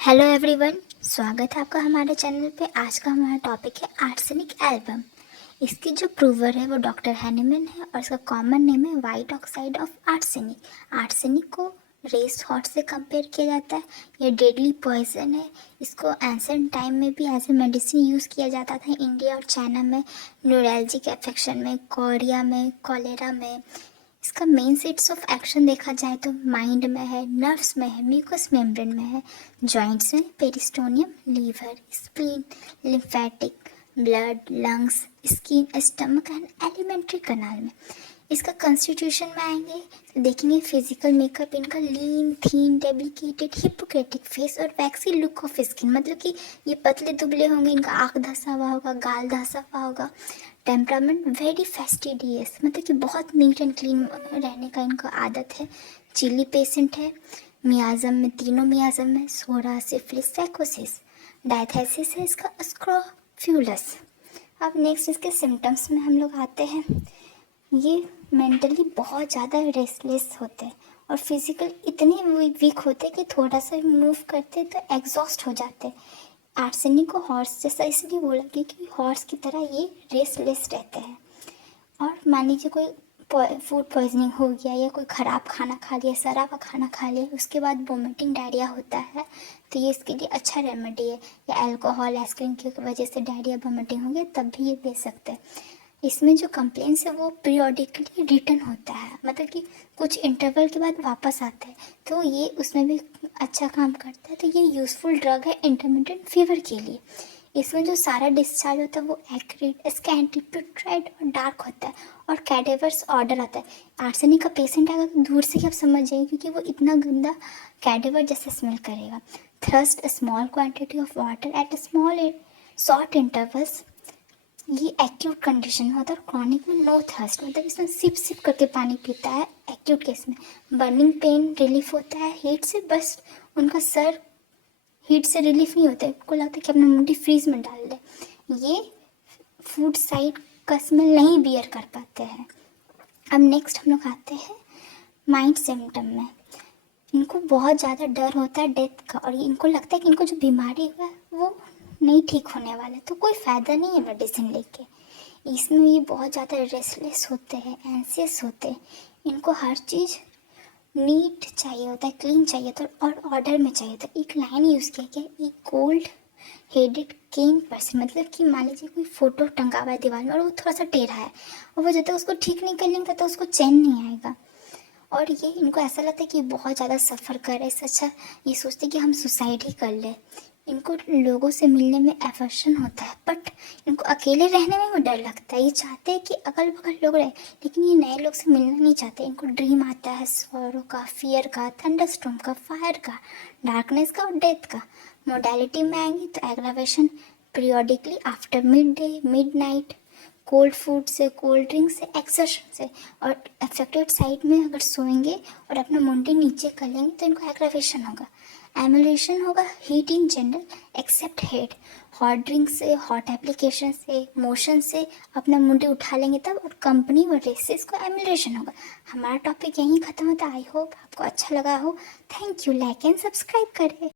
Hello everyone, स्वागत है आपका हमारे चैनल पे। आज का हमारा टॉपिक है आर्सेनिक एल्बम। इसकी जो प्रूवर है वो डॉक्टर हैनीमैन है और इसका कॉमन नेम है white oxide of arsenic. Arsenic को रेस हॉट से कंपेयर किया जाता है। ये डेडली पॉइजन है। इसको एंशिएंट टाइम में भी एज ए मेडिसिन यूज़ किया जाता था इंडिया और चाइना में, न्यूरैल्जिक एफेक्शन में, कोरिया में, कॉलेरा में। इसका मेन सीट्स ऑफ एक्शन देखा जाए तो माइंड में है, नर्व्स में है, म्यूकस मेम्ब्रेन में है, जॉइंट्स में, peritoneum, liver, spleen, lymphatic, blood, lungs, skin, stomach and alimentary canal में। इसका कॉन्स्टिट्यूशन में आएंगे तो देखेंगे फिजिकल मेकअप इनका लीन, थीन, डेबिकेटेड, हिपोक्रेटिक फेस और वैक्सी लुक ऑफ स्किन। मतलब कि ये पतले दुबले होंगे, इनका आँख धंसा हुआ होगा, गाल धंसा हुआ होगा। टेम्परामेंट वेरी फेस्टिडियस, मतलब कि बहुत नीट एंड क्लीन रहने का इनका आदत है। चिली पेशेंट है। मियाज़म में, तीनों मियाज़म में, सोरा, सिफिलिस, साइकोसिस। डायथेसिस है इसका स्क्रोफ्यूलस। अब नेक्स्ट इसके सिम्टम्स में हम लोग आते हैं। ये मेंटली बहुत ज़्यादा रेस्टलेस होते हैं और फिजिकल इतने वीक होते हैं कि थोड़ा सा मूव करते तो एग्जॉस्ट हो जाते हैं। आर्सेनिक को हॉर्स जैसा इसलिए बोला क्योंकि हॉर्स की तरह ये रेस्टलेस रहते हैं। और मान लीजिए कोई फूड पॉइजनिंग हो गया या कोई ख़राब खाना खा लिया, सड़ा हुआ खाना खा लिया, उसके बाद वोमिटिंग डायरिया होता है तो ये इसके लिए अच्छा रेमेडी है। या अल्कोहल आइसक्रीम की वजह से डायरिया वोमिटिंग हो गया तब भी ये दे सकते हैं। इसमें जो कंप्लेंट्स है वो पीरियोडिकली रिटर्न होता है, मतलब कि कुछ इंटरवल के बाद वापस आता है, तो ये उसमें भी अच्छा काम करता है। तो ये यूज़फुल ड्रग है इंटरमिटेंट फीवर के लिए। इसमें जो सारा डिस्चार्ज होता है वो एक्रिड, स्कैंटी, प्यूट्राइड और डार्क होता है और कैडेवर्स ऑर्डर आता है। आर्सेनिक का पेशेंट आएगा तो दूर से ही आप समझ जाइए क्योंकि वो इतना गंदा कैडेवर जैसा स्मेल करेगा। Thrust, small quantity of water at small short intervals. ये एक्यूट कंडीशन होता है और क्रॉनिक में नो थर्स्ट, मतलब इसमें सिप सिप करके पानी पीता है। एक्यूट केस में बर्निंग पेन रिलीफ होता है हीट से, बस उनका सर हीट से रिलीफ नहीं होता है, उनको लगता है कि अपना मुंडी फ्रीज में डाल दे। ये फूड साइड का स्मेल नहीं बियर कर पाते हैं। अब नेक्स्ट हम लोग आते हैं माइंड सिम्टम में। इनको बहुत ज़्यादा डर होता है डेथ का और इनको लगता है कि इनको जो बीमारी हुआ है वो नहीं ठीक होने वाला, तो कोई फ़ायदा नहीं है मेडिसिन लेके। इसमें ये बहुत ज़्यादा रेस्टलेस होते हैं, एंसियस होते हैं। इनको हर चीज़ नीट चाहिए होता है, क्लीन चाहिए होता है और ऑर्डर में चाहिए होता है। एक लाइन यूज़ किया गया, एक गोल्ड हेडेड किंग पर्सन, मतलब कि मान लीजिए कोई फोटो टंगा हुआ है दीवार में और वो थोड़ा सा टेढ़ा है और वो जब तक उसको ठीक नहीं कर लेंगे तो उसको चैन नहीं आएगा। और ये इनको ऐसा लगता है कि बहुत ज़्यादा सफ़र कर रहे हैं, अच्छा ये सोचते हैं कि हम सुसाइड ही कर लें। इनको लोगों से मिलने में एवर्शन होता है, बट इनको अकेले रहने में भी डर लगता है। ये चाहते हैं कि अगल बगल लोग रहे, लेकिन ये नए लोग से मिलना नहीं चाहते। इनको ड्रीम आता है सॉरो का, फियर का, थंडरस्टॉर्म का, फायर का, डार्कनेस का और डेथ का। मोडालिटी में आएंगे तो aggravation periodically after mid day, mid night, cold food से, कोल्ड ड्रिंक से, एक्सर्शन से। और अफेक्टेड साइड में अगर सोएंगे और अपना मुंडी नीचे कर लेंगे तो इनको एग्रावेशन होगा। एमुलेशन होगा heat in general except head. Hot drink से, हॉट एप्लीकेशन से, मोशन से अपना मुंडी उठा लेंगे तब, और कंपनी और रेसेस को एमुलेशन होगा। हमारा टॉपिक यहीं ख़त्म होता है। आई होप आपको अच्छा लगा हो। Thank you. Like and subscribe करें।